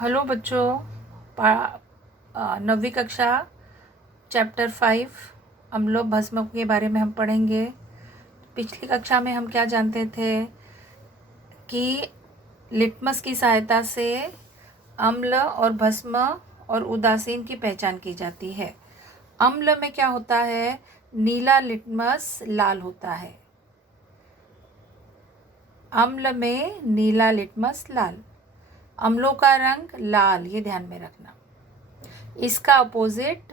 Hello बच्चों, नवीं कक्षा चैप्टर 5 अम्लों भस्म के बारे में हम पढ़ेंगे। पिछली कक्षा में हम क्या जानते थे कि लिटमस की सहायता से अम्ल और भस्म और उदासीन की पहचान की जाती है। अम्ल में क्या होता है? नीला लिटमस लाल होता है। अम्ल में नीला लिटमस लाल, अम्लों का रंग लाल, ये ध्यान में रखना। इसका अपोजिट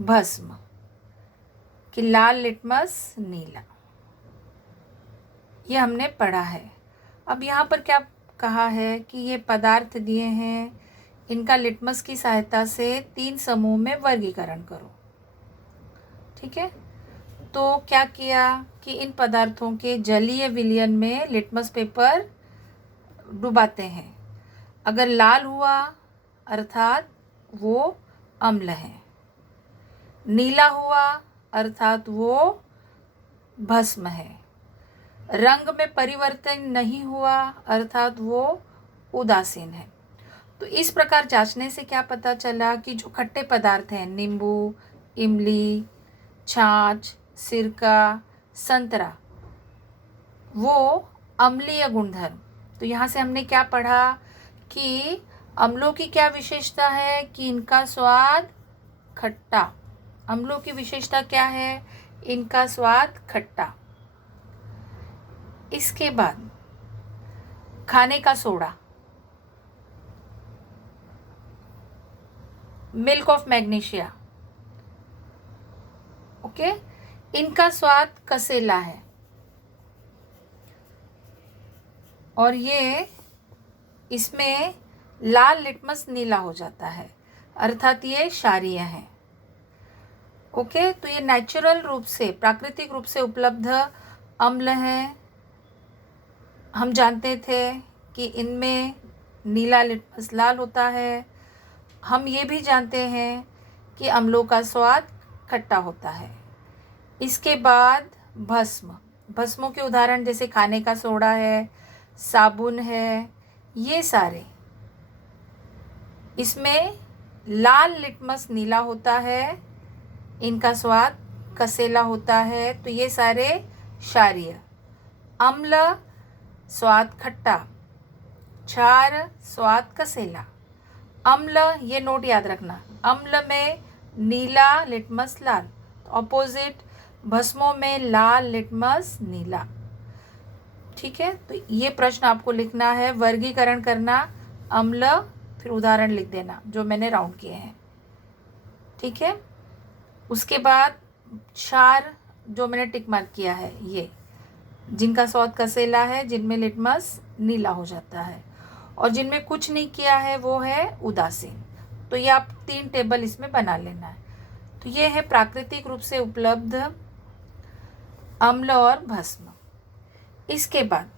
भस्म कि लाल लिटमस नीला, ये हमने पढ़ा है। अब यहाँ पर क्या कहा है कि ये पदार्थ दिए हैं, इनका लिटमस की सहायता से 3 समूह में वर्गीकरण करो। ठीक है, तो क्या किया कि इन पदार्थों के जलीय विलयन में लिटमस पेपर डुबाते हैं। अगर लाल हुआ अर्थात वो अम्ल है, नीला हुआ अर्थात वो भस्म है, रंग में परिवर्तन नहीं हुआ अर्थात वो उदासीन है। तो इस प्रकार जांचने से क्या पता चला कि जो खट्टे पदार्थ हैं, नींबू, इमली, छाछ, सिरका, संतरा, वो अम्लीय गुणधर्म। तो यहाँ से हमने क्या पढ़ा कि अम्लों की क्या विशेषता है कि इनका स्वाद खट्टा। अम्लों की विशेषता क्या है? इनका स्वाद खट्टा। इसके बाद खाने का soda, milk of magnesia, okay, इनका स्वाद कसेला है और ये इसमें लाल लिटमस नीला हो जाता है अर्थात ये क्षारीय है। ओके, तो ये नेचुरल रूप से, प्राकृतिक रूप से उपलब्ध अम्ल हैं। हम जानते थे कि इनमें नीला लिटमस लाल होता है। हम ये भी जानते हैं कि अम्लों का स्वाद खट्टा होता है। इसके बाद भस्म, भस्मों के उदाहरण जैसे खाने का सोडा है, साबुन है, ये सारे, इसमें लाल लिटमस नीला होता है, इनका स्वाद कसेला होता है। तो ये सारे क्षारीय। अम्ल स्वाद खट्टा, क्षार स्वाद कसेला। अम्ल, ये नोट याद रखना, अम्ल में नीला लिटमस लाल, ऑपोजिट भस्मों में लाल लिटमस नीला। ठीक है, तो ये प्रश्न आपको लिखना है, वर्गीकरण करना अम्ल, फिर उदाहरण लिख देना जो मैंने राउंड किए हैं। ठीक है, उसके बाद क्षार जो मैंने टिक मार्क किया है, ये जिनका स्वाद कसेला है, जिनमें लिटमस नीला हो जाता है, और जिनमें कुछ नहीं किया है वो है उदासीन। तो ये आप 3 टेबल इसमें बना लेना है। तो ये है प्राकृतिक रूप से उपलब्ध अम्ल और भस्म। इसके बाद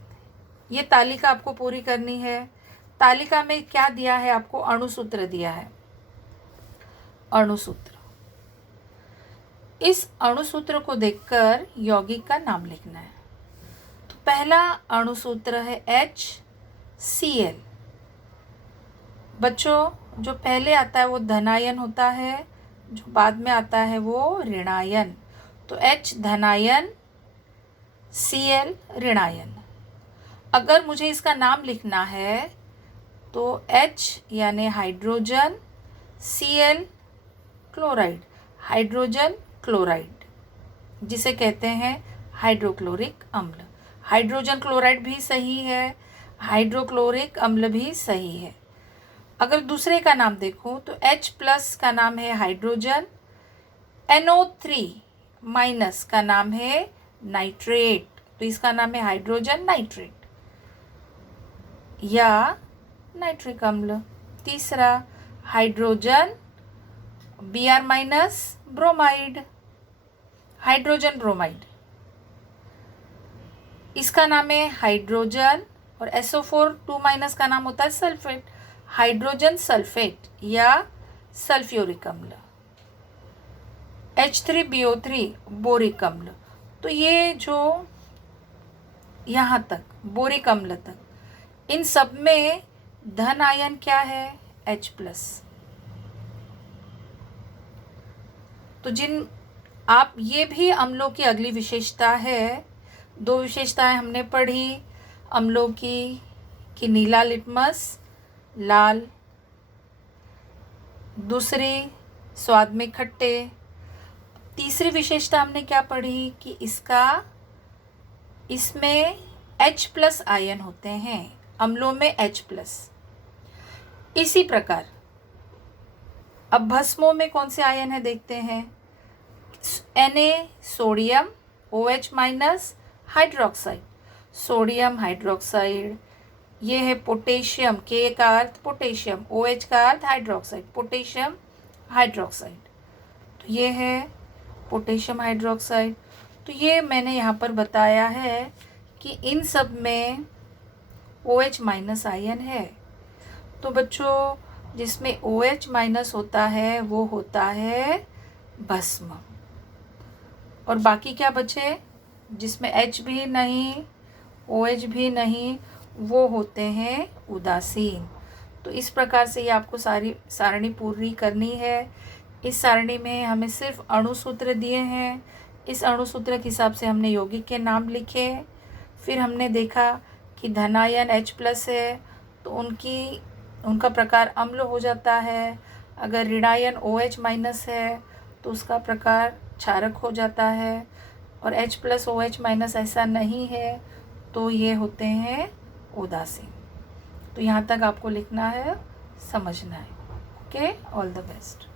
ये तालिका आपको पूरी करनी है। तालिका में क्या दिया है आपको? अणुसूत्र दिया है। अणुसूत्र, इस अणुसूत्र को देखकर यौगिक का नाम लिखना है। तो पहला अणुसूत्र है HCl। बच्चों, जो पहले आता है वो धनायन होता है, जो बाद में आता है वो ऋणायन। तो H धनायन, Cl ऋणायन। अगर मुझे इसका नाम लिखना है तो H यानी hydrogen, Cl chloride, hydrogen chloride, जिसे कहते हैं हाइड्रोक्लोरिक अम्ल। हाइड्रोजन क्लोराइड भी सही है, हाइड्रोक्लोरिक अम्ल भी सही है। अगर दूसरे का नाम देखूं तो H+ का नाम है हाइड्रोजन, NO3- का नाम है नाइट्रेट, तो इसका नाम है हाइड्रोजन नाइट्रेट या नाइट्रिक अम्ल। तीसरा hydrogen Br- bromide, hydrogen bromide, इसका नाम है हाइड्रोजन, और SO4 2- का नाम होता है सल्फेट, हाइड्रोजन सल्फेट या सल्फ्यूरिक अम्ल। H3BO3 बोरिक अम्ल। तो ये जो यहाँ तक बोरिक अम्ल तक, इन सब में धन आयन क्या है? H+। तो जिन आप ये भी अम्लों की अगली विशेषता है, 2 विशेषताएं हमने पढ़ी अम्लों की कि नीला लिटमस, लाल। दूसरी स्वाद में खट्टे। तीसरी विशेषता हमने क्या पढ़ी कि इसमें H+ आयन होते हैं, अम्लों में H+। इसी प्रकार अब भस्मों में कौन से आयन है देखते हैं। Na sodium, OH- hydroxide, sodium hydroxide. ये है पोटेशियम, K का अर्थ पोटेशियम, OH का अर्थ हाइड्रोक्साइड, पोटेशियम हाइड्रोक्साइड। तो ये है पोटेशियम हाइड्रोक्साइड। तो ये मैंने यहाँ पर बताया है कि इन सब में OH- आयन है। तो बच्चों जिसमें OH- होता है वो होता है भस्म। और बाकी क्या बचे? जिसमें H भी नहीं, OH भी नहीं, वो होते हैं उदासीन। तो इस प्रकार से ये आपको सारी सारणी पूरी करनी है। इस सारणी में हमें सिर्फ अणुसूत्र दिए हैं। इस अणुसूत्र के हिसाब से हमने यौगिक के नाम लिखे। फिर हमने देखा कि धनायन H+ है तो उनका प्रकार अम्ल हो जाता है। अगर ऋणायन OH- है तो उसका प्रकार क्षारक हो जाता है। और H+ OH- ऐसा नहीं है तो ये होते हैं उदासीन। तो यहाँ तक आपको लिखना है, समझना है। Okay, all the best.